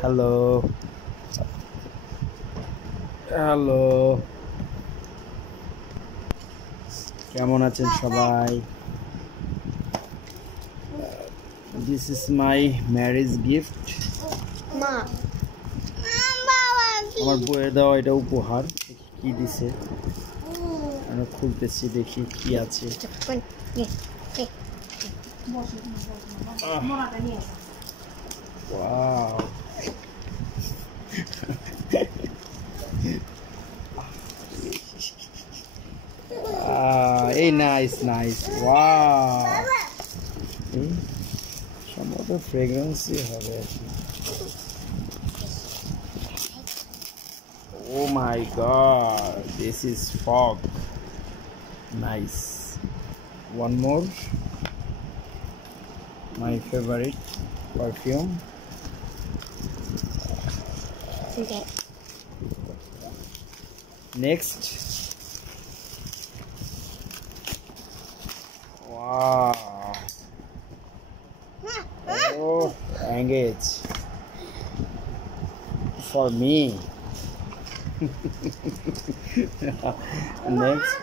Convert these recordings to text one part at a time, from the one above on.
Hello hello কেমন আছেন সবাই? This is my marriage gift. আমার বইয়ের দেওয়া এটা উপহার। কি দিছে আমরা খুলতেছি, দেখি কি আছে। ওয়াও এই নাইস নাইস ওয়াও, সম্ভবত ফ্রেগ্রেন্সই হবে আর কি। Oh my god, this is fog. Nice. One more. My favorite perfume. Okay. Next. Wow. Oh, engage. For me. Next.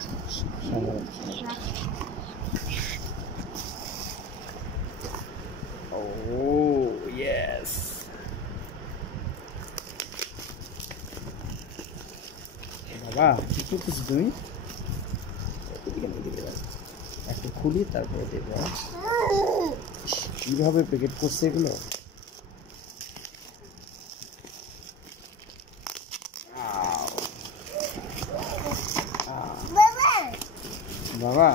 Oh yes. বাবা কি করতেছ তুমি? একটু খুলি তারপরে দেব। কিভাবে প্যাকেট করছে এগুলো? বাবা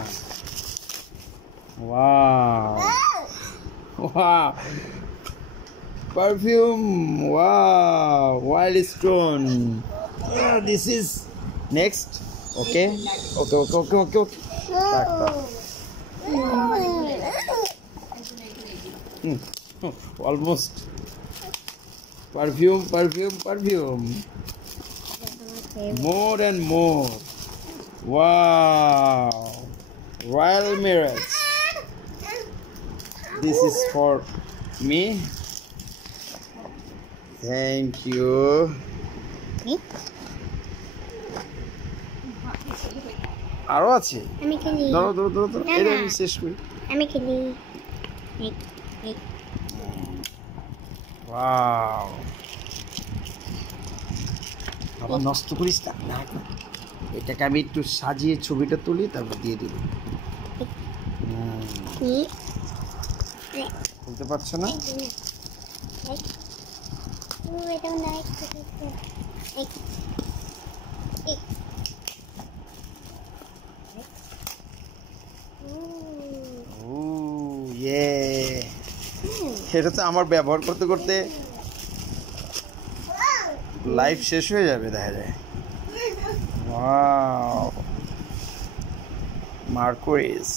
wow wow perfume, wow, Wild Stone. This is next. Okay. Almost perfume. More and more. Wow, Royal Mirage. This is for me. Thank you. আরো আছে? আমি খেলি। ধরো এটা আমি শেষ করি। আমি খেলি। ওয়াও, আবার নষ্ট করিস না। এটাকে আমি একটু সাজিয়ে ছবিটা তুলি, তারপর দিয়ে দিব। বলতে পারছো না? এটা তো আমার ব্যবহার করতে করতে লাইফ শেষ হয়ে যাবে দেখা যায়। Wow, Mercury's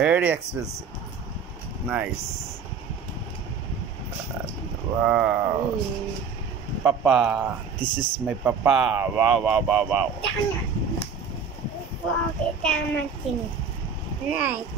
very expensive. Nice. Wow. Papa, this is my papa. Wow. Wow, kita makin. Nice.